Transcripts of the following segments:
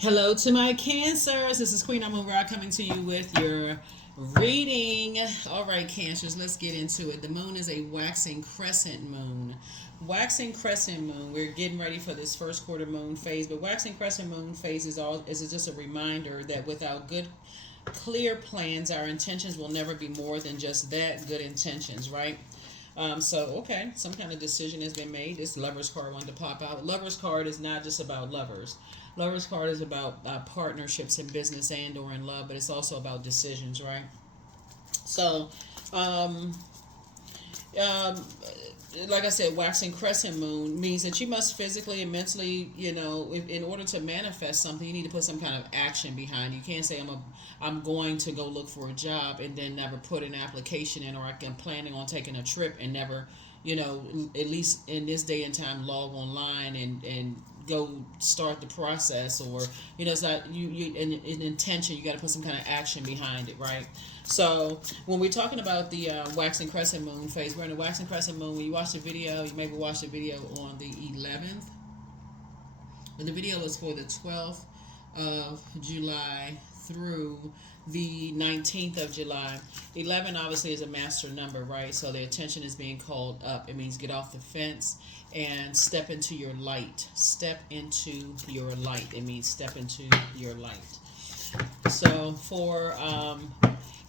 Hello to my Cancers. This is Queen Amun Ra coming to you with your reading. All right, Cancers, let's get into it. The moon is a waxing crescent moon. Waxing crescent moon. We're getting ready for this first quarter moon phase, but waxing crescent moon phase is just a reminder that without good clear plans, our intentions will never be more than just that, good intentions, right? Okay, some kind of decision has been made. This Lovers card wanted to pop out. Lovers card is not just about lovers. Lovers card is about partnerships in business and or in love, but it's also about decisions, right? So, um, um, like I said, waxing crescent moon means that you must physically and mentally, in order to manifest something, you need to put some kind of action behind. You can't say I'm going to go look for a job and then never put an application in, or I'm planning on taking a trip and never, at least in this day and time, log online and go start the process, or it's not you in intention. You got to put some kind of action behind it, right? So when we're talking about the waxing crescent moon phase, we're in the waxing crescent moon. When you watch the video, you maybe watch the video on the 11th, but the video was for the 12th of July through the 19th of July. 11 obviously is a master number, right? So the attention is being called up. It means get off the fence and step into your light. Step into your light. It means step into your light. So for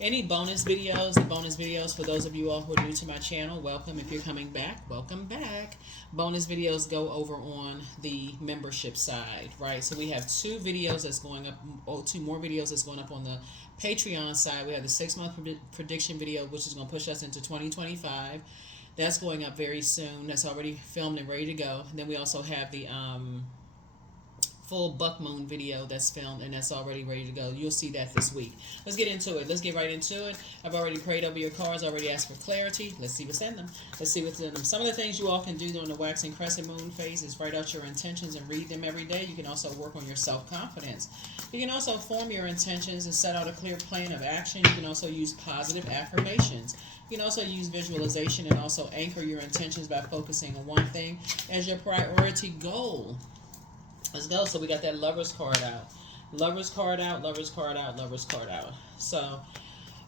any bonus videos, the bonus videos for those of you all who are new to my channel, welcome. If you're coming back, welcome back. Bonus videos go over on the membership side, right? So we have two videos that's going up, two more videos that's going up on the Patreon side. We have the 6-month prediction video, which is going to push us into 2025. That's going up very soon. That's already filmed and ready to go. And then we also have the full buck moon video that's filmed and that's already ready to go. You'll see that this week. Let's get into it. Let's get right into it. I've already prayed over your cards, already asked for clarity. Let's see what's in them. Let's see what's in them. Some of the things you all can do during the waxing crescent moon phase is write out your intentions and read them every day. You can also work on your self-confidence. You can also form your intentions and set out a clear plan of action. You can also use positive affirmations. You can also use visualization and also anchor your intentions by focusing on one thing as your priority goal. Let's go. So we got that Lovers card out. Lovers card out, Lovers card out, Lovers card out. So,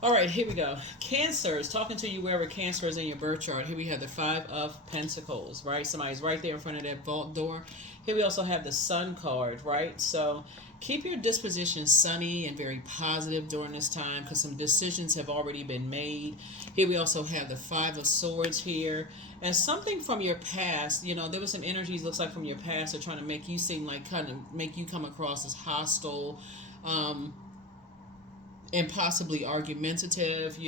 all right, here we go. Cancers, talking to you wherever Cancer is in your birth chart. Here we have the 5 of Pentacles, right? Somebody's right there in front of that vault door. Here we also have the Sun card, right? So keep your disposition sunny and very positive during this time because some decisions have already been made. Here we also have the 5 of Swords here. And something from your past, there was some energies, looks like from your past, are trying to make you seem like, kind of make you come across as hostile, and possibly argumentative,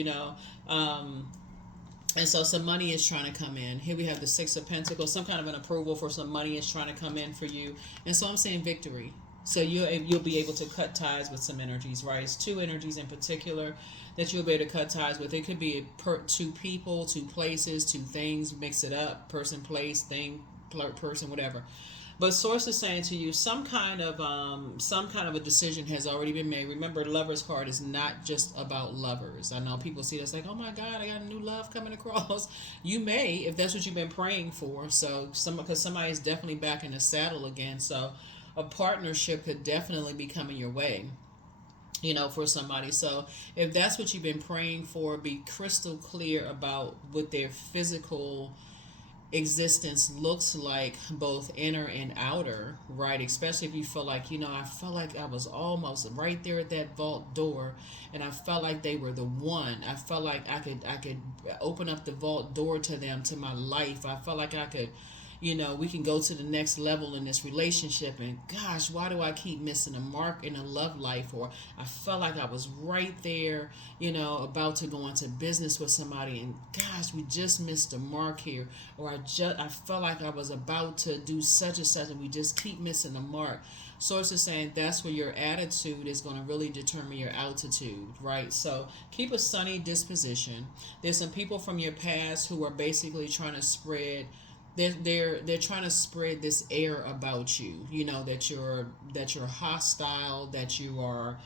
and so some money is trying to come in. Here we have the 6 of Pentacles, some kind of an approval for some money is trying to come in for you. And so I'm saying victory. So you'll be able to cut ties with some energies, right? It's 2 energies in particular that you'll be able to cut ties with. It could be 2 people, 2 places, 2 things, mix it up, person, place, thing, person, whatever. But source is saying to you some kind of a decision has already been made. Remember, Lovers card is not just about lovers. I know people see this like, oh my God, I got a new love coming across. You may, if that's what you've been praying for. So because somebody is definitely back in the saddle again. So a partnership could definitely be coming your way, for somebody. So if that's what you've been praying for, be crystal clear about what their physical existence looks like, both inner and outer, right? Especially if you feel like, I felt like I was almost right there at that vault door and I felt like they were the one. I felt like I could open up the vault door to them, to my life. I felt like I could, we can go to the next level in this relationship, and gosh, why do I keep missing a mark in a love life? Or I felt like I was right there, about to go into business with somebody, and gosh, we just missed a mark here. Or I felt like I was about to do such and such, and we just keep missing the mark. Source is saying that's where your attitude is going to really determine your altitude, right? So keep a sunny disposition. There's some people from your past who are basically trying to spread they're trying to spread this air about you, that you're hostile, that you are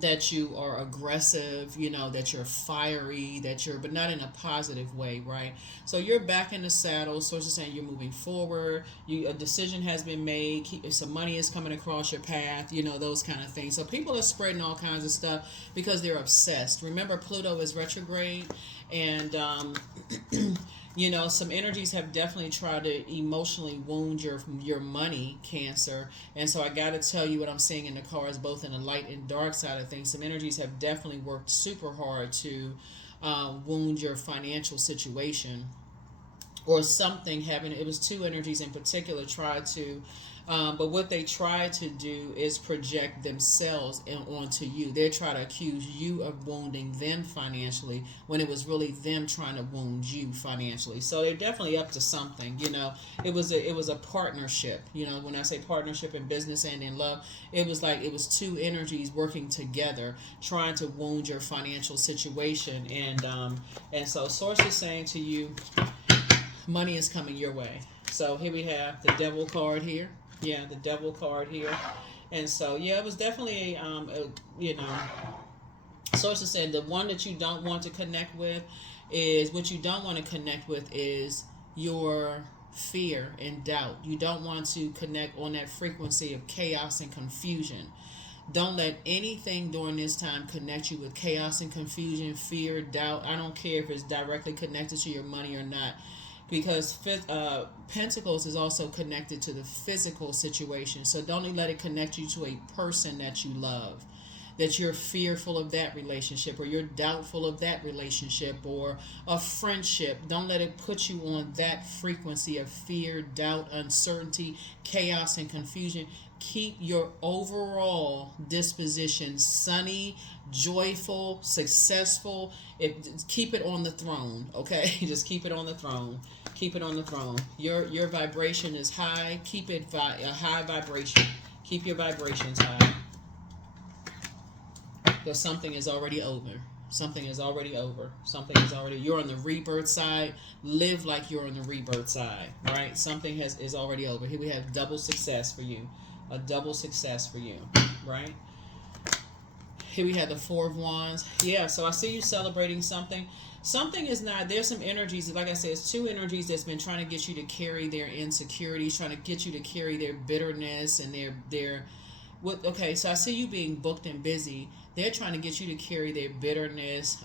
that you are aggressive, you know, that you're fiery, that you're, but not in a positive way, right? So you're back in the saddle. Source is saying you're moving forward. A decision has been made. Some money is coming across your path, you know, those kind of things. So people are spreading all kinds of stuff because they're obsessed. Remember, Pluto is retrograde, and you know, some energies have definitely tried to emotionally wound your money, Cancer. And so I got to tell you what I'm seeing in the cards, both in the light and dark side of things. Some energies have definitely worked super hard to wound your financial situation, or something having, it was two energies in particular tried to, but what they try to do is project themselves onto you. They're trying to accuse you of wounding them financially when it was really them trying to wound you financially. So they're definitely up to something. You know, it was a partnership. You know, when I say partnership in business and in love, it was like it was two energies working together trying to wound your financial situation. And so Source is saying to you, money is coming your way. So here we have the devil card here. Yeah, the devil card here. And so, yeah, it was definitely, you know, Sources said the one that you don't want to connect with is, what you don't want to connect with is your fear and doubt. You don't want to connect on that frequency of chaos and confusion. Don't let anything during this time connect you with chaos and confusion, fear, doubt. I don't care if it's directly connected to your money or not, because Pentacles is also connected to the physical situation. So don't let it connect you to a person that you love, that you're fearful of that relationship, or you're doubtful of that relationship, or a friendship. Don't let it put you on that frequency of fear, doubt, uncertainty, chaos, and confusion. Keep your overall disposition sunny, joyful, successful. Keep it on the throne, okay? Just keep it on the throne. Keep it on the throne. Your vibration is high. Keep it a high vibration. Keep your vibrations high. Because something is already over. Something is already over. Something is already, you're on the rebirth side. Live like you're on the rebirth side, right? Something is already over. Here we have double success for you. A double success for you, right? Here we have the Four of Wands. Yeah, so I see you celebrating something. Something is not, there's some energies, like I said, it's two energies that's been trying to get you to carry their insecurities, trying to get you to carry their bitterness and their what. Okay, so I see you being booked and busy. They're trying to get you to carry their bitterness,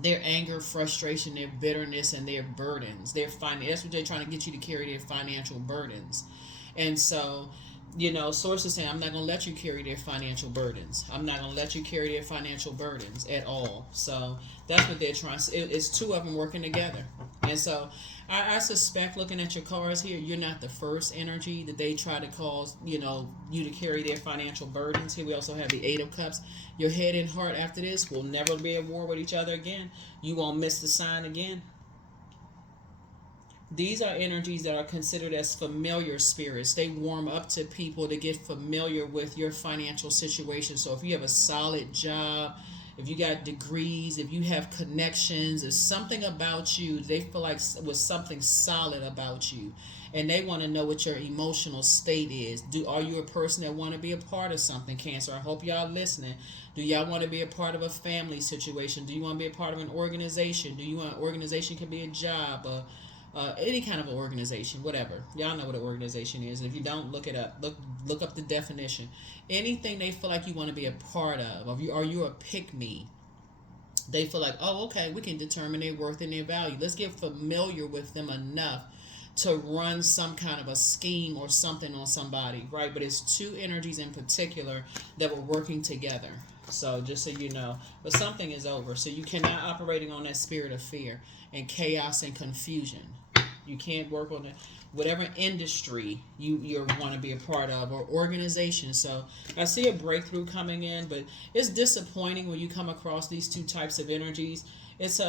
their anger, frustration, their bitterness, and their burdens. That's what they're trying to get you to carry, their financial burdens. And so, you know, sources saying, I'm not going to let you carry their financial burdens. I'm not going to let you carry their financial burdens at all. So that's what they're trying. It's two of them working together. And so I suspect, looking at your cards here, you're not the first energy that they try to cause, you know, you to carry their financial burdens. Here we also have the Eight of Cups. Your head and heart after this will never be at war with each other again. You won't miss the sign again. These are energies that are considered as familiar spirits. They warm up to people to get familiar with your financial situation. So if you have a solid job, if you got degrees, if you have connections, there's something about you, they feel like was something solid about you. And they want to know what your emotional state is. Are you a person that want to be a part of something, Cancer? I hope y'all listening. Do y'all want to be a part of a family situation? Do you want to be a part of an organization? Do you want an organization? Could be a job, any kind of organization, whatever. Y'all know what an organization is. If you don't, look it up. Look up the definition. Anything they feel like you want to be a part of. Are you a pick-me? They feel like, oh, okay, we can determine their worth and their value. Let's get familiar with them enough to run some kind of a scheme or something on somebody, right? But it's two energies in particular that were working together. So just so you know, but something is over. So you cannot operating on that spirit of fear and chaos and confusion. You can't work on it. Whatever industry you want to be a part of, or organization. So I see a breakthrough coming in, but it's disappointing when you come across these two types of energies. It's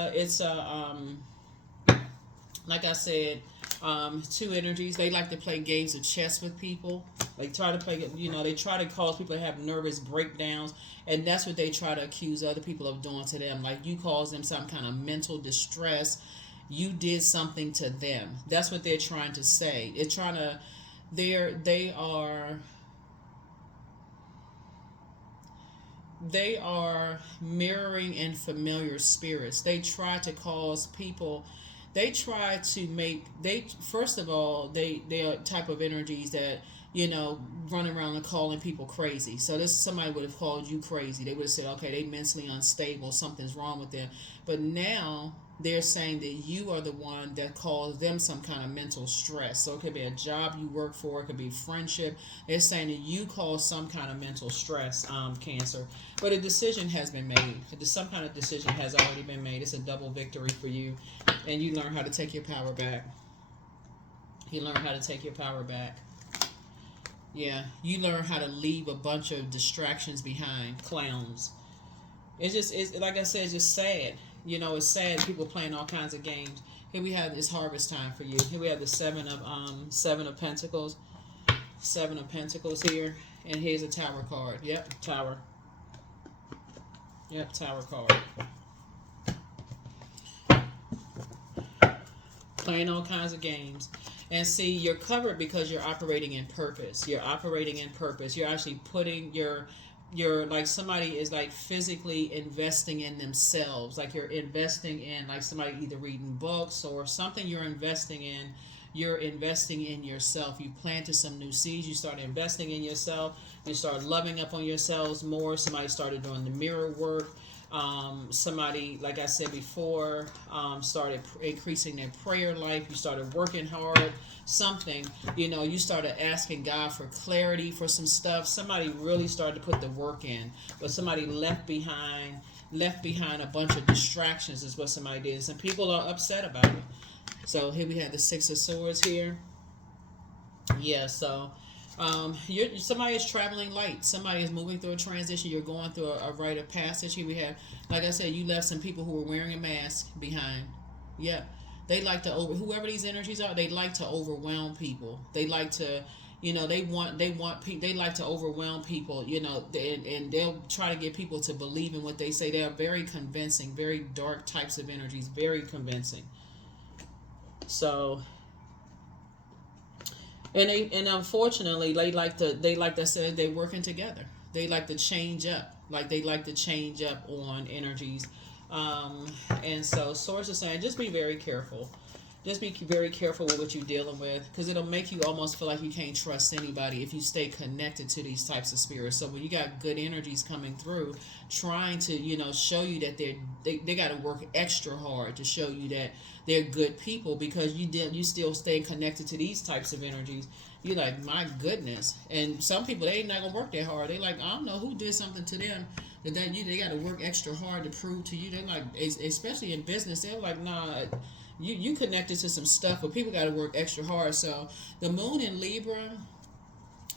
like I said, two energies. They like to play games of chess with people. They try to play, they try to cause people to have nervous breakdowns, and that's what they try to accuse other people of doing to them. Like, you cause them some kind of mental distress. You did something to them. That's what they're trying to say. They are they are mirroring in familiar spirits. They try to cause people, they try to make, they first of all, they are type of energies that, run around and calling people crazy. So this, somebody would have called you crazy. They would have said, okay, they mentally unstable, something's wrong with them. But now they're saying that you are the one that caused them some kind of mental stress. So it could be a job you work for, it could be friendship. They're saying that you caused some kind of mental stress, Cancer. But a decision has been made. Some kind of decision has already been made. It's a double victory for you. And you learn how to take your power back. You learn how to take your power back. Yeah, you learn how to leave a bunch of distractions behind, clowns. It's like I said, it's just sad. It's sad. People playing all kinds of games. Here we have this harvest time for you. Here we have the seven of Pentacles, 7 of Pentacles here, and here's a Tower card. Yep, Tower. Yep, Tower card. Playing all kinds of games. And see, you're covered because you're operating in purpose. You're operating in purpose. You're actually putting you're like, somebody is like physically investing in themselves. Like you're investing in, like, somebody either reading books or something you're investing in. You're investing in yourself. You planted some new seeds. You started investing in yourself. You started loving up on yourselves more. Somebody started doing the mirror work. Somebody, like I said before, started increasing their prayer life. You started working hard. Something, you started asking God for clarity for some stuff. Somebody really started to put the work in, but somebody left behind a bunch of distractions is what somebody did. Some people are upset about it. So here we have the 6 of Swords here. Yeah, so somebody is traveling light. Somebody is moving through a transition. You're going through a rite of passage. Here we have, like I said, you left some people who were wearing a mask behind. Yeah. They like to whoever these energies are, they like to overwhelm people. They like to, they like to overwhelm people, and they'll try to get people to believe in what they say. They are very convincing, very dark types of energies, very convincing. So, and unfortunately, they like I said, they're working together. They like to change up, on energies. And so Source is saying, just be very careful. Just be very careful with what you're dealing with, because it'll make you almost feel like you can't trust anybody if you stay connected to these types of spirits. So when you got good energies coming through, trying to, show you that they got to work extra hard to show you that they're good people, because you still stay connected to these types of energies. You're like, my goodness. And some people, they ain't not gonna work that hard. They like, I don't know who did something to them that they got to work extra hard to prove to you. They're like, especially in business, they're like, nah, you connected to some stuff, but people got to work extra hard. So the moon in Libra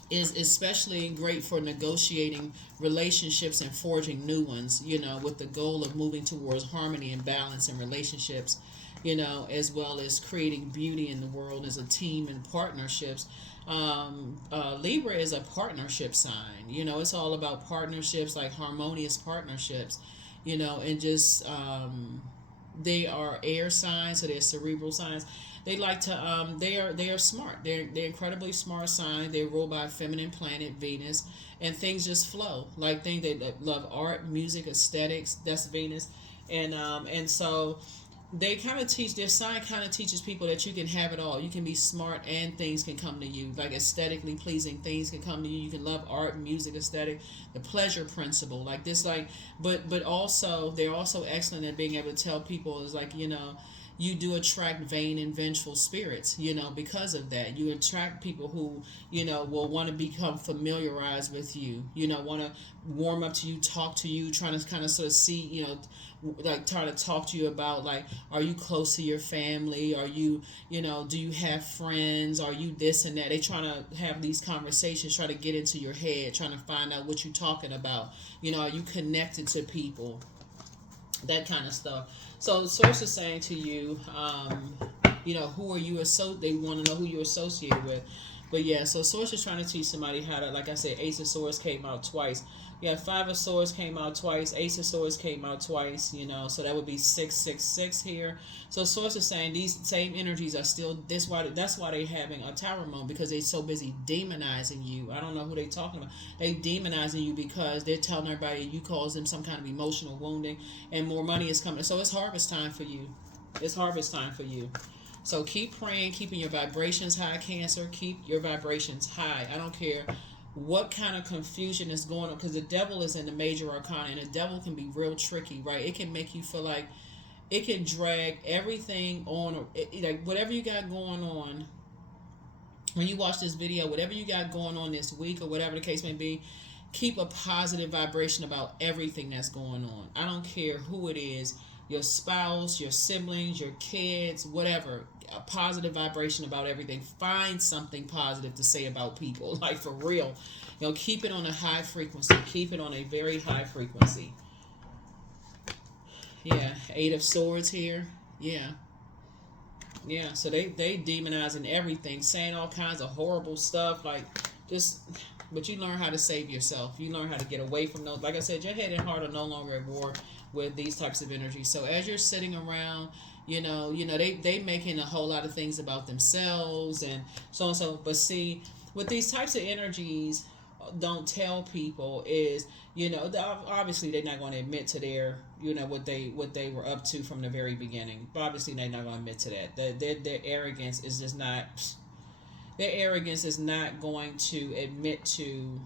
is especially great for negotiating relationships and forging new ones, with the goal of moving towards harmony and balance in relationships, as well as creating beauty in the world as a team and partnerships. Libra is a partnership sign. It's all about partnerships, like harmonious partnerships, and just they are air signs, so they're cerebral signs. They like to they are smart. They're incredibly smart sign. They're ruled by a feminine planet, Venus, and things just flow. Like things that love art, music, aesthetics. That's Venus, and so they kind of teach, their sign kind of teaches people that you can have it all. You can be smart and things can come to you. Like aesthetically pleasing things can come to you. You can love art, music, aesthetic, the pleasure principle. Like this, but also they're also excellent at being able to tell people is like, you do attract vain and vengeful spirits, because of that. You attract people who, will want to become familiarized with you, want to warm up to you, talk to you, trying to kind of sort of see, like trying to talk to you about, like, are you close to your family? Are you, do you have friends? Are you this and that? They trying to have these conversations, try to get into your head, trying to find out what you're talking about. Are you connected to people? That kind of stuff. So the source is saying to you, who are you they want to know who you're associated with. But yeah, so Source is trying to teach somebody how to, like I said, Ace of Swords came out twice. Yeah, Five of Swords came out twice. Ace of Swords came out twice. So that would be 666 here. So Source is saying these same energies are still this. Why that's why they're having a tower moment, because they're so busy demonizing you. I don't know who they're talking about. They demonizing you because they're telling everybody you caused them some kind of emotional wounding, and more money is coming. So it's harvest time for you. It's harvest time for you. So keep praying, keeping your vibrations high, Cancer. Keep your vibrations high. I don't care what kind of confusion is going on, because the devil is in the major arcana, and the devil can be real tricky, right? It can make you feel like it can drag everything on, or like whatever you got going on. When you watch this video, whatever you got going on this week or whatever the case may be, keep a positive vibration about everything that's going on. I don't care who it is, your spouse, your siblings, your kids, whatever. A positive vibration about everything. Find something positive to say about people, like for real. Keep it on a high frequency. Keep it on a very high frequency. Yeah, Eight of Swords here. Yeah. Yeah, so they demonizing everything, saying all kinds of horrible stuff, like just. But you learn how to save yourself. You learn how to get away from those. Like I said, your head and heart are no longer at war with these types of energies. So as you're sitting around, they making a whole lot of things about themselves and so and so. But see, with these types of energies, don't tell people is, obviously they're not going to admit to their, what they were up to from the very beginning. But obviously they're not going to admit to that. Their arrogance is just not. Their arrogance is not going to admit to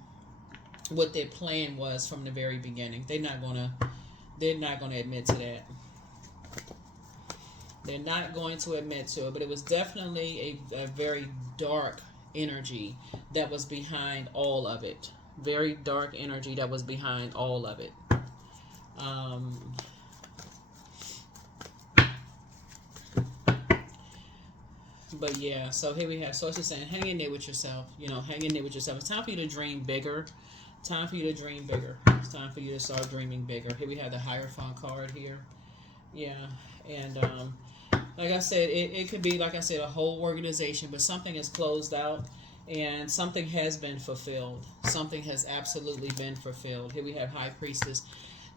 what their plan was from the very beginning. They're not gonna admit to that. They're not going to admit to it. But it was definitely a very dark energy that was behind all of it. Very dark energy that was behind all of it. But yeah, so here we have Source saying, hang in there with yourself. Hang in there with yourself. It's time for you to dream bigger. Time for you to dream bigger. It's time for you to start dreaming bigger. Here we have the Hierophant card here. Yeah, and like I said, it could be, like I said, a whole organization, but something is closed out and something has been fulfilled. Something has absolutely been fulfilled. Here we have High Priestess.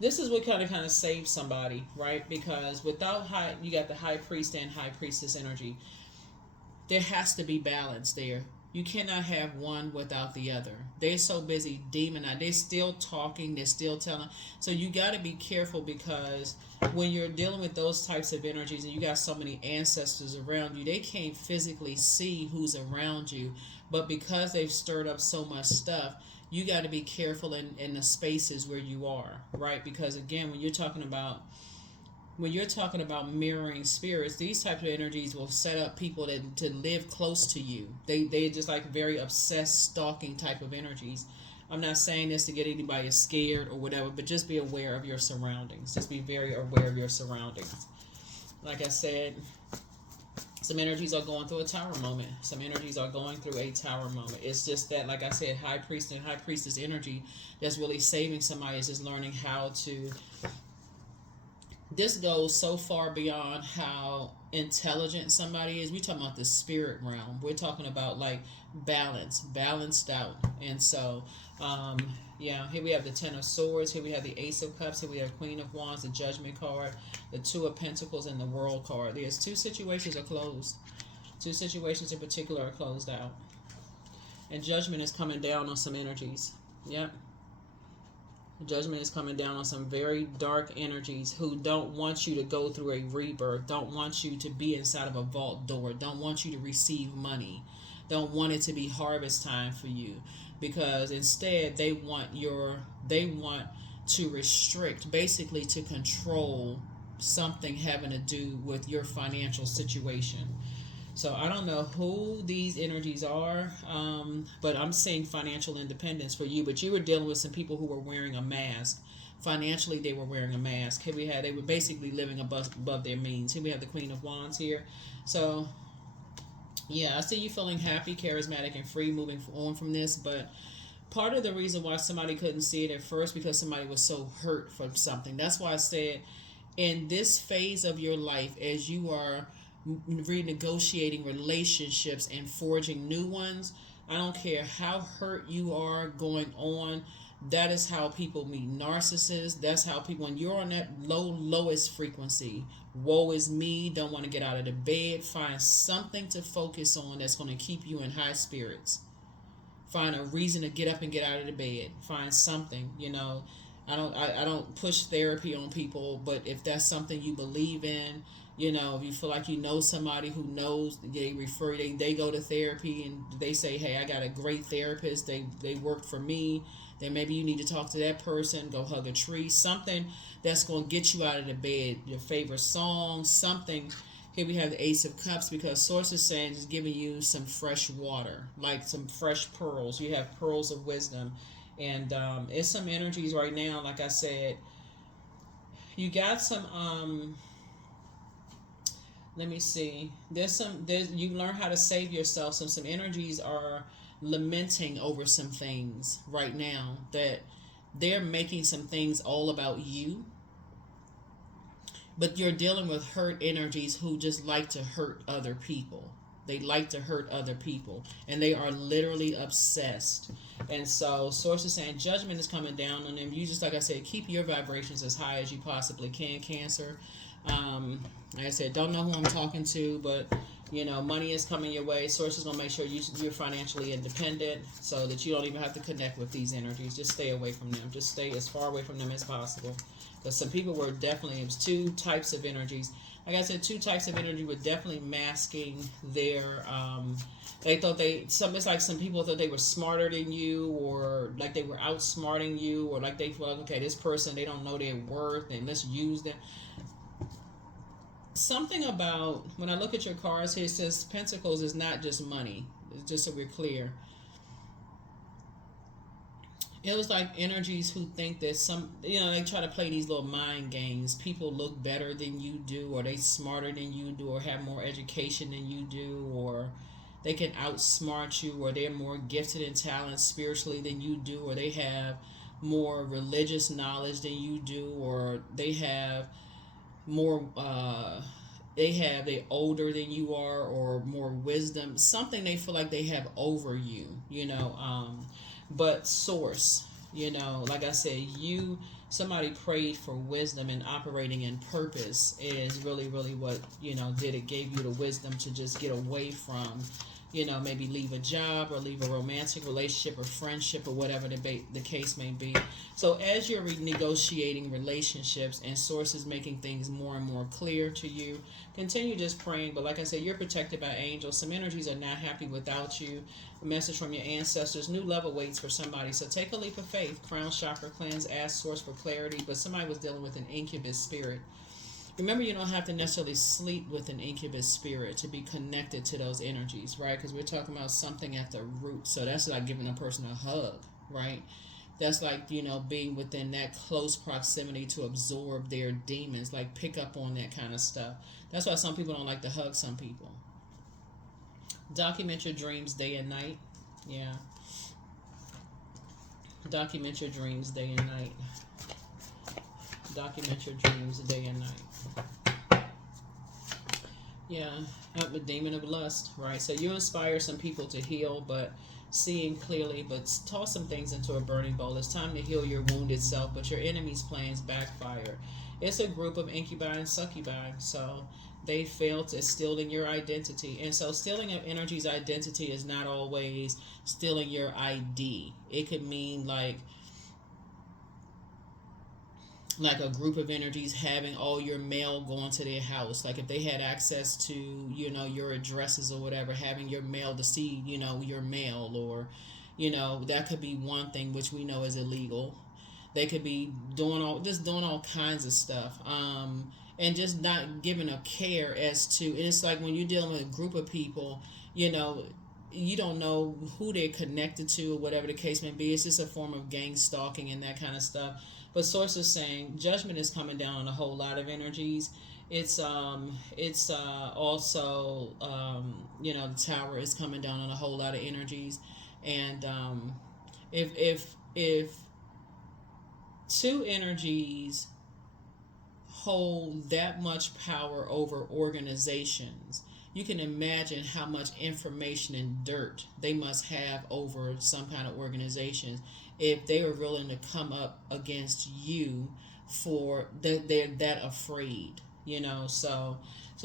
This is what kind of saves somebody, right? Because without you got the High Priest and High Priestess energy. There has to be balance there. You cannot have one without the other. They're so busy demonizing. They're still talking. They're still telling. So you got to be careful, because when you're dealing with those types of energies and you got so many ancestors around you, they can't physically see who's around you. But because they've stirred up so much stuff, you got to be careful in the spaces where you are, right? Because again, when you're talking about mirroring spirits, these types of energies will set up people to live close to you. They just like very obsessed, stalking type of energies. I'm not saying this to get anybody scared or whatever, but just be aware of your surroundings. Just be very aware of your surroundings. Like I said, some energies are going through a tower moment. Some energies are going through a tower moment. It's just that, like I said, High Priest and High Priestess energy that's really saving somebody is just learning how to. This goes so far beyond how intelligent somebody is. We're talking about the spirit realm. We're talking about like balanced out. And so, here we have the Ten of Swords. Here we have the Ace of Cups. Here we have Queen of Wands, the Judgment card, the Two of Pentacles, and the World card. There's two situations are closed. Two situations in particular are closed out. And Judgment is coming down on some energies. Yep. Judgment is coming down on some very dark energies who don't want you to go through a rebirth, don't want you to be inside of a vault door, don't want you to receive money, don't want it to be harvest time for you, because instead they want to restrict, basically to control something having to do with your financial situation. So I don't know who these energies are, but I'm seeing financial independence for you. But you were dealing with some people who were wearing a mask. Financially, they were wearing a mask. Here they were basically living above their means. Here we have the Queen of Wands here. So, yeah, I see you feeling happy, charismatic, and free moving on from this. But part of the reason why somebody couldn't see it at first, because somebody was so hurt from something. That's why I said, in this phase of your life, as you are renegotiating relationships and forging new ones, I don't care how hurt you are going on. That is how people meet narcissists. That's how people, when you're on that lowest frequency, woe is me, don't want to get out of the bed, find something to focus on that's going to keep you in high spirits. Find a reason to get up and get out of the bed. Find something, you know. I don't push therapy on people, but if that's something you believe in, you know, if you feel like you know somebody who knows, they go to therapy and they say, hey, I got a great therapist, they worked for me, then maybe you need to talk to that person, go hug a tree, something that's going to get you out of the bed, your favorite song, something. Here we have the Ace of Cups, because Source is saying is giving you some fresh water, like some fresh pearls. You have pearls of wisdom. And it's some energies right now, like I said. You got some, let me see. You learn how to save yourself. Some energies are lamenting over some things right now, that they're making some things all about you. But you're dealing with hurt energies who just like to hurt other people. They like to hurt other people, and they are literally obsessed. And so, Source is saying judgment is coming down on them. You just, like I said, keep your vibrations as high as you possibly can, Cancer. Like I said, don't know who I'm talking to, but you know, money is coming your way. Source is gonna make sure you're financially independent, so that you don't even have to connect with these energies. Just stay away from them. Just stay as far away from them as possible. Because some people were definitely, it was two types of energies. Like I said, two types of energy were definitely masking their, it's like some people thought they were smarter than you, or like they were outsmarting you, or like they feel like, okay, this person, they don't know their worth, and let's use them. Something about, when I look at your cards here, it says Pentacles is not just money. It's just so we're clear. It was like energies who think that they try to play these little mind games. People look better than you do, or they smarter than you do, or have more education than you do, or they can outsmart you, or they're more gifted and talented spiritually than you do, or they have more religious knowledge than you do, or they have more, they're older than you are, or more wisdom. Something they feel like they have over you, but Source, like I said, somebody prayed for wisdom, and operating in purpose is really, really what, gave you the wisdom to just get away from, maybe leave a job, or leave a romantic relationship, or friendship, or whatever the case may be. So as you're renegotiating relationships, and Source is making things more and more clear to you, continue just praying. But like I said, you're protected by angels. Some energies are not happy without you. A message from your ancestors. New love awaits for somebody. So take a leap of faith. Crown chakra cleanse. Ask Source for clarity. But somebody was dealing with an incubus spirit. Remember, you don't have to necessarily sleep with an incubus spirit to be connected to those energies, right? Because we're talking about something at the root. So that's like giving a person a hug, right? That's like, being within that close proximity to absorb their demons, like pick up on that kind of stuff. That's why some people don't like to hug some people. Document your dreams day and night. Yeah. Document your dreams day and night. Document your dreams day and night. Yeah, the demon of lust, right? So you inspire some people to heal, but seeing clearly, but toss some things into a burning bowl. It's time to heal your wounded self, but your enemy's plans backfire. It's a group of incubi and succubi, so they failed to steal in your identity. And so stealing of energy's identity is not always stealing your ID. It could mean like a group of energies having all your mail going to their house. Like if they had access to, your addresses or whatever, having your mail to see, your mail, or, that could be one thing which we know is illegal. They could be doing all kinds of stuff. And just not giving a care as to, and it's like when you're dealing with a group of people, you don't know who they're connected to, or whatever the case may be. It's just a form of gang stalking and that kind of stuff. But Source is saying judgment is coming down on a whole lot of energies. It's also the Tower is coming down on a whole lot of energies. And if two energies hold that much power over organizations, you can imagine how much information and dirt they must have over some kind of organization if they were willing to come up against you for that. They're that afraid, so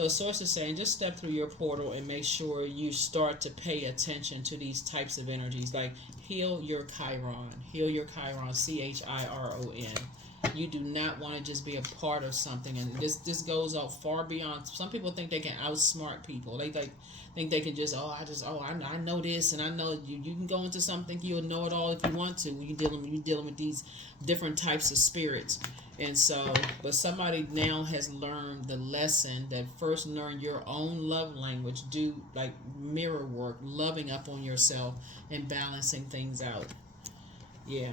source is saying just step through your portal and make sure you start to pay attention to these types of energies. Like heal your Chiron, Chiron. You do not want to just be a part of something, and this goes out far beyond. Some people think they can outsmart people. They think they can just I know this, and I know you can go into something, you'll know it all if you want to when you're dealing with these different types of spirits. And so, but somebody now has learned the lesson that first learn your own love language, do like mirror work, loving up on yourself and balancing things out. Yeah.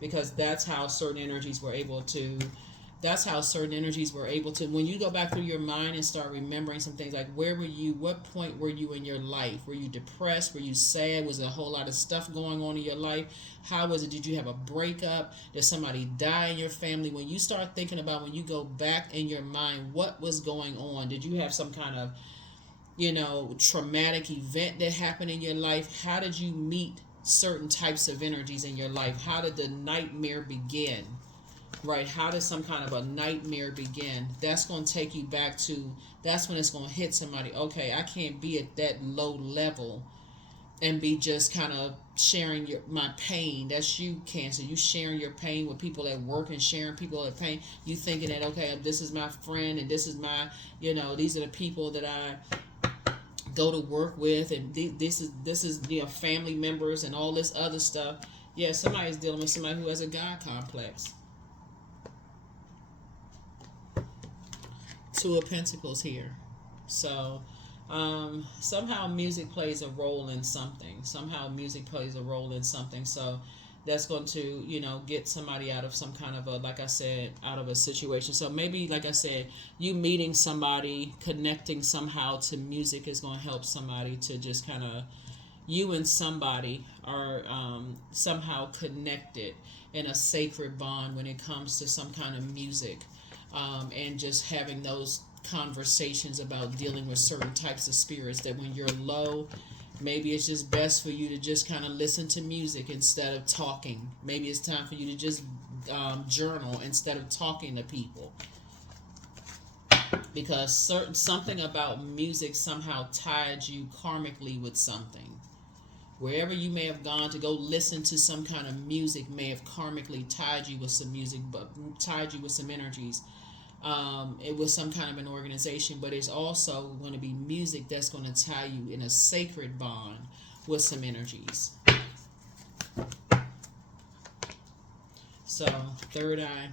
Because that's how certain energies were able to when you go back through your mind and start remembering some things, like what point were you in your life? Were you depressed? Were you sad? Was there a whole lot of stuff going on in your life? How was it? Did you have a breakup? Did somebody die in your family? When you start thinking about, when you go back in your mind, what was going on? Did you have some kind of traumatic event that happened in your life? How did you meet certain types of energies in your life? How did the nightmare begin? Right? How does some kind of a nightmare begin? That's going to take you back to, that's when it's going to hit somebody. Okay, I can't be at that low level and be just kind of sharing my pain. That's you, Cancer. You sharing your pain with people at work and sharing people at pain. You thinking that, okay, this is my friend and this is my, these are the people that I go to work with, and this is family members and all this other stuff. Yeah, somebody's dealing with somebody who has a God complex. Two of Pentacles here. So somehow music plays a role in something. So that's going to, get somebody out of some kind of out of a situation. So maybe, like I said, you meeting somebody, connecting somehow to music is going to help somebody to just kind of, you and somebody are somehow connected in a sacred bond when it comes to some kind of music. And just having those conversations about dealing with certain types of spirits, that when you're low, maybe it's just best for you to just kind of listen to music instead of talking. Maybe it's time for you to just journal instead of talking to people. Because something about music somehow tied you karmically with something. Wherever you may have gone to go listen to some kind of music may have karmically tied you with some music, but tied you with some energies. It was some kind of an organization, but it's also going to be music that's going to tie you in a sacred bond with some energies. So, third eye.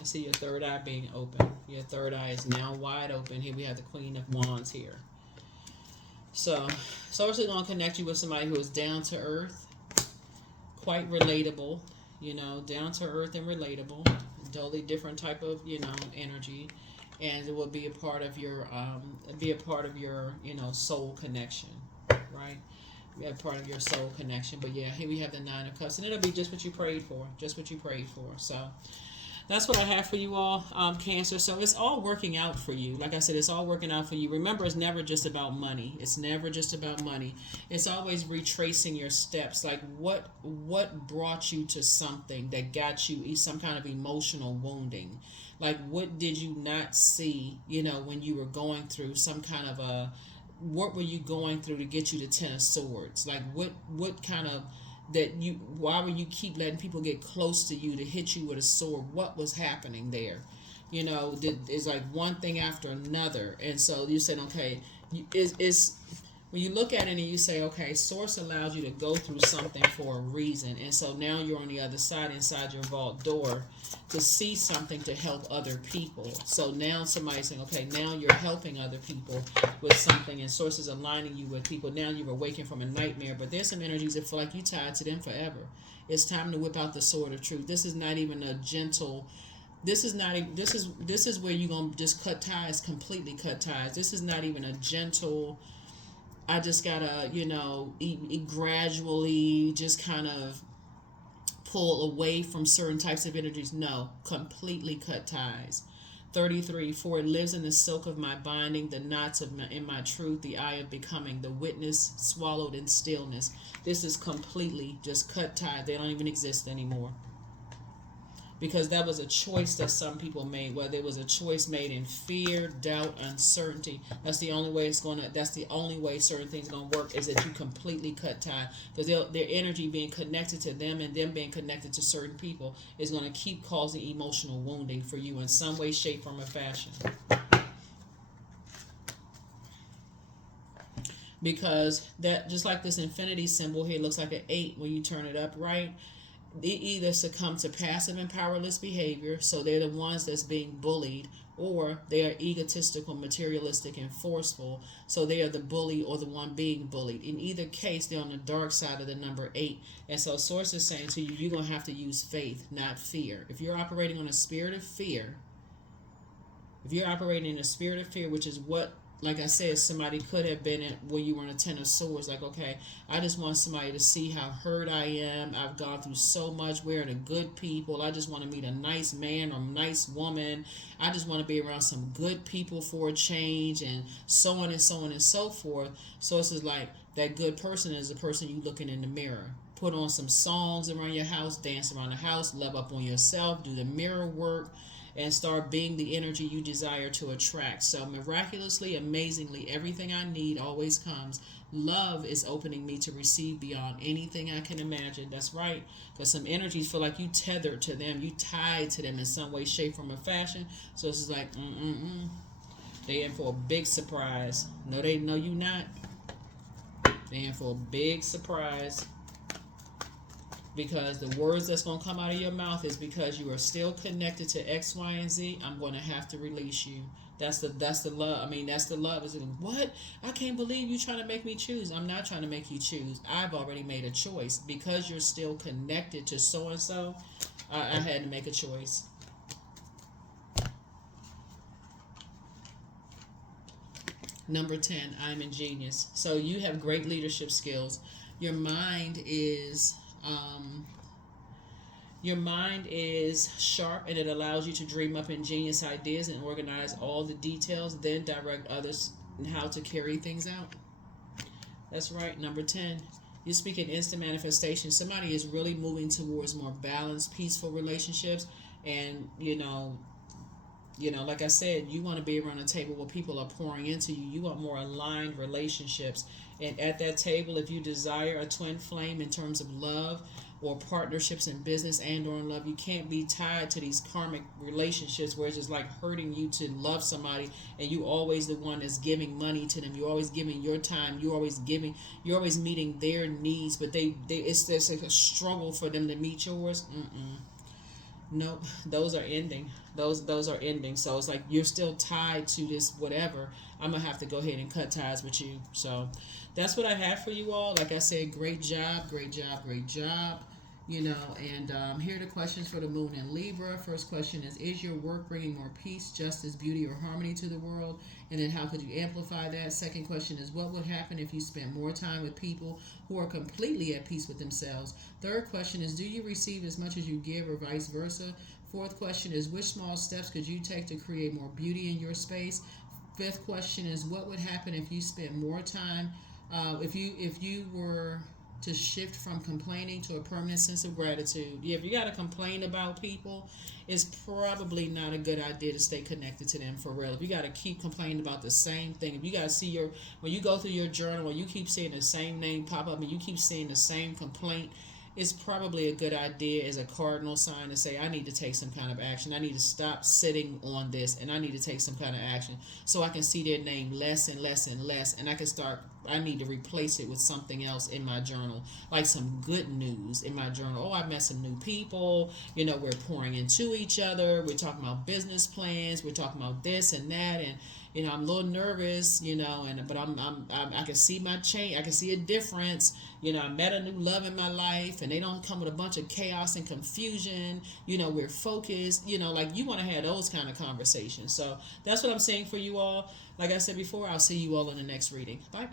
I see your third eye being open. Your third eye is now wide open. Here we have the Queen of Wands here. So it's going to connect you with somebody who is down to earth, quite relatable, down to earth and relatable, totally different type of, energy, and it will be a part of your, soul connection, right? Be a part of your soul connection. But yeah, here we have the Nine of Cups, and it'll be just what you prayed for, So that's what I have for you all, Cancer. So it's all working out for you. Like I said, it's all working out for you. Remember, it's never just about money. It's always retracing your steps. Like what brought you to something that got you some kind of emotional wounding? Like what did you not see, when you were going through some kind of what were you going through to get you to Ten of Swords? Like what kind of, why would you keep letting people get close to you to hit you with a sword? What was happening there? It's like one thing after another. And so you said, okay, it's when you look at it and you say, okay, Source allows you to go through something for a reason. And so now you're on the other side, inside your vault door, to see something to help other people. So now somebody's saying, okay, now you're helping other people with something, and Source is aligning you with people. Now you're awakening from a nightmare, but there's some energies that feel like you tied to them forever. It's time to whip out the sword of truth. This is not even a gentle, this is where you're going to just completely cut ties. This is not even a gentle, I just gotta, gradually just kind of pull away from certain types of energies. No, completely cut ties. 33, for it lives in the silk of my binding, the knots of in my truth, the eye of becoming, the witness swallowed in stillness. This is completely just cut tied. They don't even exist anymore. Because that was a choice that some people made, whether it was a choice made in fear, doubt, uncertainty. That's the only way that's the only way certain things are going to work, is that you completely cut tie. Because their energy being connected to them and them being connected to certain people is going to keep causing emotional wounding for you in some way, shape, form, or fashion. Because that, just like this infinity symbol here, looks like an 8 when you turn it up, right? They either succumb to passive and powerless behavior, so they're the ones that's being bullied, or they are egotistical, materialistic, and forceful, so they are the bully or the one being bullied. In either case, they're on the dark side of the number 8. And so Source is saying to you, you're going to have to use faith, not fear. If you're operating on a spirit of fear, which is what, like I said, somebody could have been in when you were in a 10 of swords. Like, okay, I just want somebody to see how hurt I am. I've gone through so much. We're the good people. I just want to meet a nice man or nice woman. I just want to be around some good people for a change, and so on and so on and so forth. So it's just like that good person is the person you looking in the mirror. Put on some songs around your house, dance around the house, love up on yourself, do the mirror work, and start being the energy you desire to attract. So miraculously, amazingly, everything I need always comes. Love is opening me to receive beyond anything I can imagine. That's right. Because some energies feel like you tethered to them. You tied to them in some way, shape, form, or fashion. So it's just like, They in for a big surprise. No, you not. They in for a big surprise. Because the words that's going to come out of your mouth is, because you are still connected to X, Y, and Z, I'm going to have to release you. That's the love. I mean, that's the love. It's like, what? I can't believe you trying to make me choose. I'm not trying to make you choose. I've already made a choice. Because you're still connected to so-and-so, I had to make a choice. Number 10, I'm ingenious. So you have great leadership skills. Your mind is sharp, and it allows you to dream up ingenious ideas and organize all the details, then direct others in how to carry things out. That's right. Number 10, you speak in instant manifestation. Somebody is really moving towards more balanced, peaceful relationships, and like I said, you want to be around a table where people are pouring into you. You want more aligned relationships. And at that table, if you desire a twin flame in terms of love or partnerships in business and or in love, you can't be tied to these karmic relationships where it's just like hurting you to love somebody, and you always the one that's giving money to them. You're always giving your time. You're always meeting their needs, but it's like a struggle for them to meet yours. Nope, those are ending. Those are ending. So it's like you're still tied to this whatever. I'm gonna have to go ahead and cut ties with you. So that's what I have for you all. Like I said, great job, great job, great job. And here are the questions for the moon in Libra. First question is your work bringing more peace, justice, beauty, or harmony to the world? And then how could you amplify that? Second question is, what would happen if you spent more time with people who are completely at peace with themselves? Third question is, do you receive as much as you give, or vice versa? Fourth question is, which small steps could you take to create more beauty in your space? Fifth question is, what would happen if you spent more time, if you were to shift from complaining to a permanent sense of gratitude? Yeah, if you got to complain about people, it's probably not a good idea to stay connected to them for real. If you got to keep complaining about the same thing, if you got to see when you go through your journal, when you keep seeing the same name pop up and you keep seeing the same complaint, it's probably a good idea as a cardinal sign to say, I need to take some kind of action. I need to stop sitting on this, and I need to take some kind of action so I can see their name less and less and less, and I need to replace it with something else in my journal, like some good news in my journal. Oh, I met some new people. We're pouring into each other. We're talking about business plans. We're talking about this and that, and I'm a little nervous, but I can see my change. I can see a difference. I met a new love in my life, and they don't come with a bunch of chaos and confusion. We're focused. Like you want to have those kind of conversations. So that's what I'm saying for you all. Like I said before, I'll see you all in the next reading. Bye.